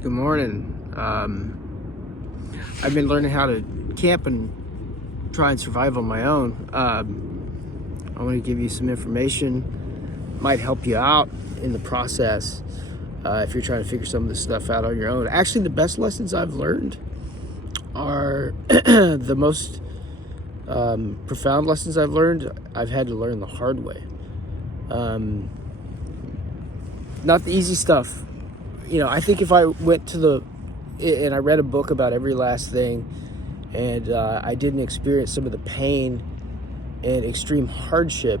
Good morning. I've been learning how to camp and try and survive on my own. I want to give you some information, might help you out in the process if you're trying to figure some of this stuff out on your own. Actually, the best lessons I've learned are the most profound lessons I've had to learn the hard way. Not the easy stuff. I think if I went and I read a book about every last thing, and I didn't experience some of the pain and extreme hardship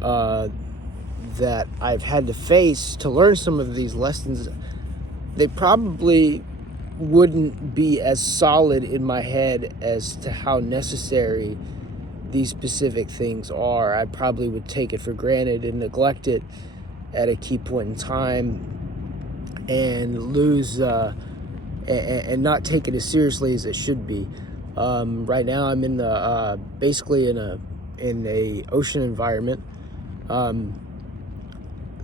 that I've had to face to learn some of these lessons, they probably wouldn't be as solid in my head as to how necessary these specific things are. I probably would take it for granted and neglect it at a key point in time and lose and not take it as seriously as it should be. Right now, I'm in basically in a ocean environment.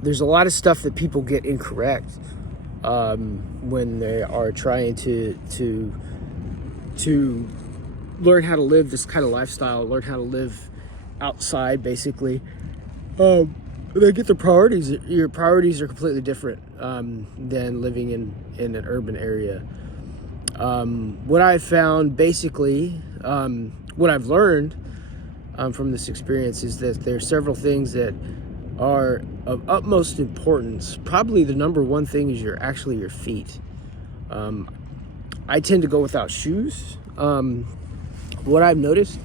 There's a lot of stuff that people get incorrect when they are trying to learn how to live this kind of lifestyle, learn how to live outside, basically. They get their priorities. Your priorities are completely different than living in an urban area. What I've found, basically, what I've learned from this experience is that there are several things that are of utmost importance. Probably the number one thing is your feet. I tend to go without shoes. What I've noticed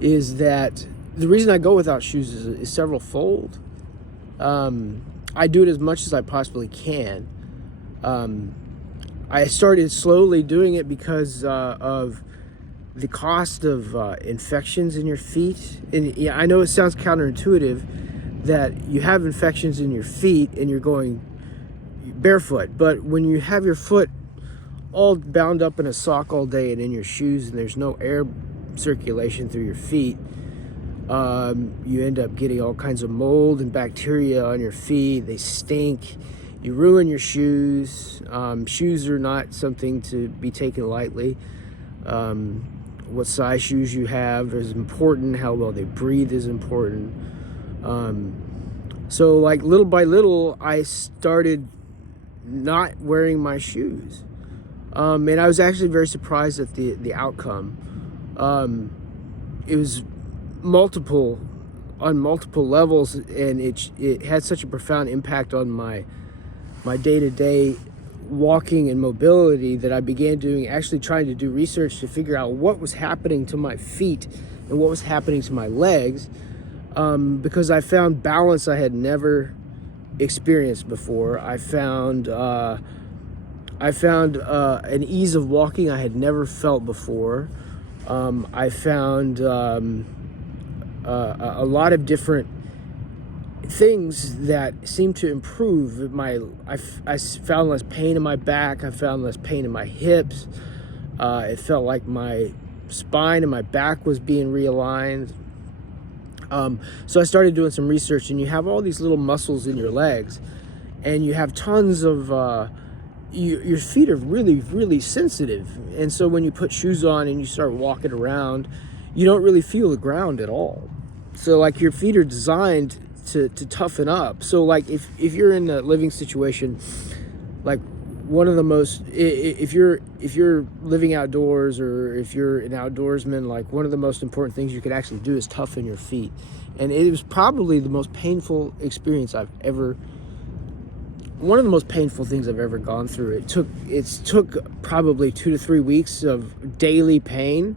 is that the reason I go without shoes is several fold. I do it as much as I possibly can. I started slowly doing it because of the cost of infections in your feet. And yeah, I know it sounds counterintuitive that you have infections in your feet and you're going barefoot, but when you have your foot all bound up in a sock all day and in your shoes and there's no air circulation through your feet, you end up getting all kinds of mold and bacteria on your feet. They stink. You ruin your shoes. Shoes are not something to be taken lightly. What size shoes you have is important. How well they breathe is important. So like little by little, I started not wearing my shoes. And I was actually very surprised at the outcome. It was on multiple levels, and it had such a profound impact on my day-to-day walking and mobility that I began trying to do research to figure out what was happening to my feet and what was happening to my legs, because I found balance I had never experienced before. I found an ease of walking I had never felt before. I found a lot of different things that seem to improve. I found less pain in my back. I found less pain in my hips. It felt like my spine and my back was being realigned. So I started doing some research, and you have all these little muscles in your legs, and you have tons of your feet are really, really sensitive. And so when you put shoes on and you start walking around, you don't really feel the ground at all. So like your feet are designed to toughen up. So like if you're in a living situation, like one of the most, if you're living outdoors or if you're an outdoorsman, like one of the most important things you could actually do is toughen your feet. And it was probably the most painful experience one of the most painful things I've ever gone through. It took probably 2 to 3 weeks of daily pain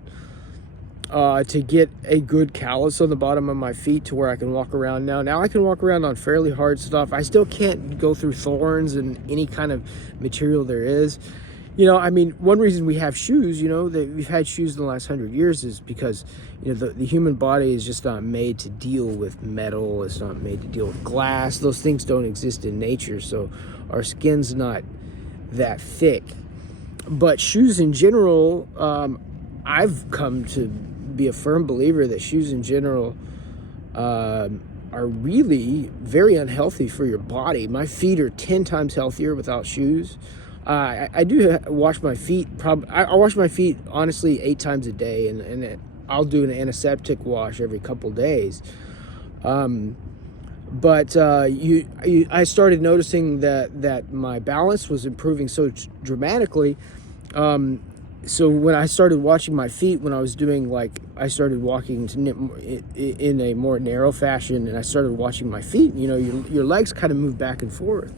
to get a good callus on the bottom of my feet to where I can walk around now. Now I can walk around on fairly hard stuff. I still can't go through thorns and any kind of material there is. One reason we have shoes, that we've had shoes in the last 100 years is because, the human body is just not made to deal with metal. It's not made to deal with glass. Those things don't exist in nature, so our skin's not that thick. But shoes in general, I've come to be a firm believer that shoes in general are really very unhealthy for your body. My feet are 10 times healthier without shoes. I do wash my feet. I wash my feet honestly 8 times a day, and I'll do an antiseptic wash every couple days. But I started noticing that my balance was improving so dramatically. So when I started watching my feet, when I was doing I started walking in a more narrow fashion, and I started watching my feet. You know, your legs kind of move back and forth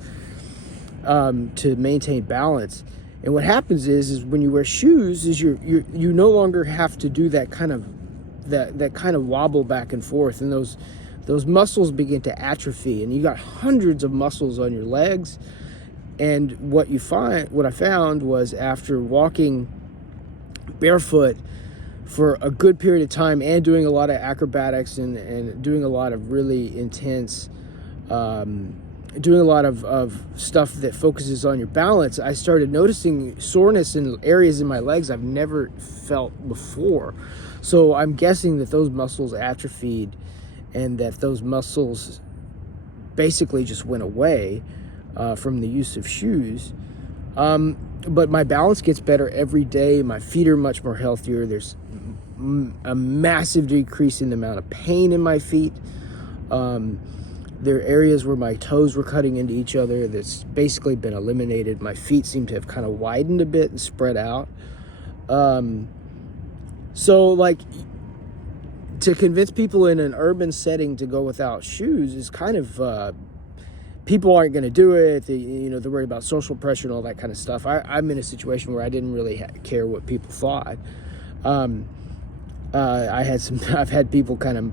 to maintain balance. And what happens is when you wear shoes, is you no longer have to do that kind of wobble back and forth, and those muscles begin to atrophy, and you got hundreds of muscles on your legs. And what I found was, after walking barefoot for a good period of time and doing a lot of acrobatics and doing a lot of really intense doing a lot of stuff that focuses on your balance, I started noticing soreness in areas in my legs I've never felt before. So I'm guessing that those muscles atrophied, and that those muscles basically just went away from the use of shoes. But my balance gets better every day. My feet are much more healthier. There's a massive decrease in the amount of pain in my feet. There are areas where my toes were cutting into each other that's basically been eliminated. My feet seem to have kind of widened a bit and spread out. So to convince people in an urban setting to go without shoes is kind of, people aren't going to do it. They're worried about social pressure and all that kind of stuff. I'm in a situation where I didn't really care what people thought. I've had people kind of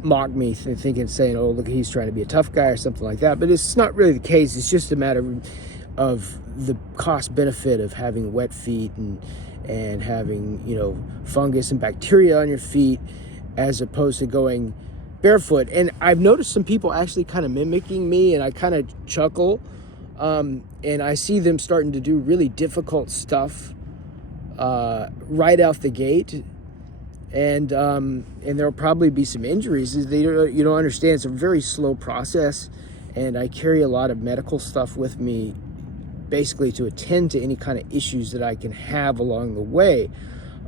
mock me, saying, "Oh, look, he's trying to be a tough guy," or something like that. But it's not really the case. It's just a matter of the cost benefit of having wet feet and having fungus and bacteria on your feet, as opposed to going barefoot. And I've noticed some people actually kind of mimicking me, and I kind of chuckle, and I see them starting to do really difficult stuff right out the gate, and there'll probably be some injuries. You don't understand, it's a very slow process, and I carry a lot of medical stuff with me, basically to attend to any kind of issues that I can have along the way.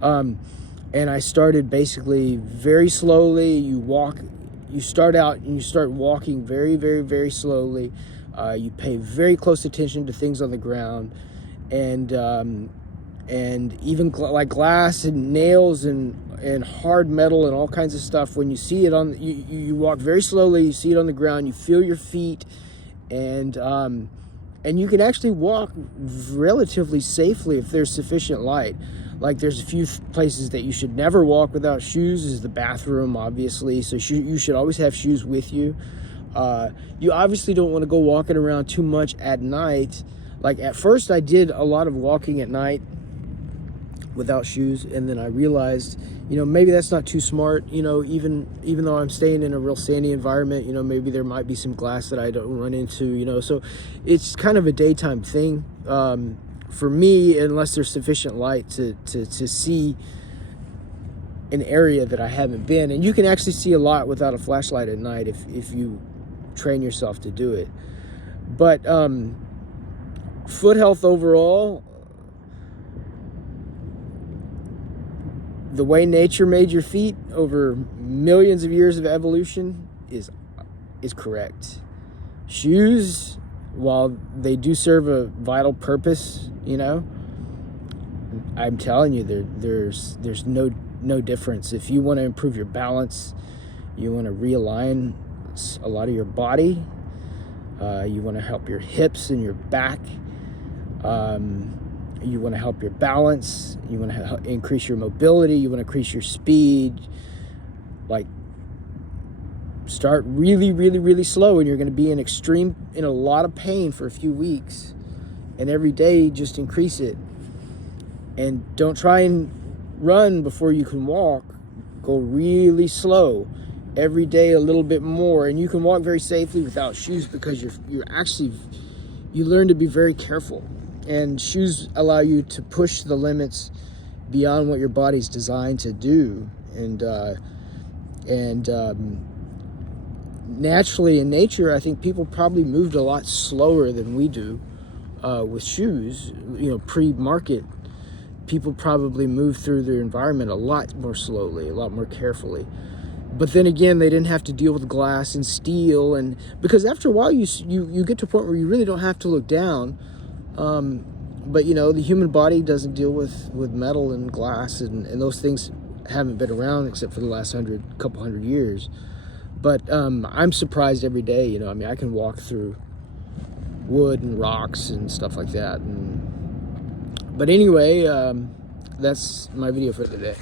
And I started basically very slowly. You start out and you start walking very, very, very slowly. You pay very close attention to things on the ground, and even like glass and nails and hard metal and all kinds of stuff. When you see it you walk very slowly. You see it on the ground. You feel your feet, and you can actually walk relatively safely if there's sufficient light. Like, there's a few places that you should never walk without shoes. Is the bathroom, obviously. So you should always have shoes with you. You obviously don't want to go walking around too much at night. Like, at first I did a lot of walking at night without shoes, and then I realized, maybe that's not too smart. Even though I'm staying in a real sandy environment, maybe there might be some glass that I don't run into. So it's kind of a daytime thing. For me, unless there's sufficient light to see an area that I haven't been. And you can actually see a lot without a flashlight at night if you train yourself to do it. But foot health overall, the way nature made your feet over millions of years of evolution is correct. Shoes, while they do serve a vital purpose, I'm telling you, there's no difference. If you want to improve your balance, you want to realign a lot of your body, you want to help your hips and your back, you want to help your balance, you want to increase your mobility, you want to increase your speed. Start really, really, really slow, and you're going to be in a lot of pain for a few weeks. And every day, just increase it. And don't try and run before you can walk. Go really slow. Every day, a little bit more. And you can walk very safely without shoes, because you learn to be very careful. And shoes allow you to push the limits beyond what your body's designed to do. And naturally in nature, I think people probably moved a lot slower than we do with shoes. You know, pre-market, people probably moved through their environment a lot more slowly, a lot more carefully. But then again, they didn't have to deal with glass and steel, and because after a while you get to a point where you really don't have to look down. But you know, the human body doesn't deal with metal and glass, and those things haven't been around except for the last couple hundred years. But I'm surprised every day. You know, I mean, I can walk through wood and rocks and stuff like that. But anyway, that's my video for today.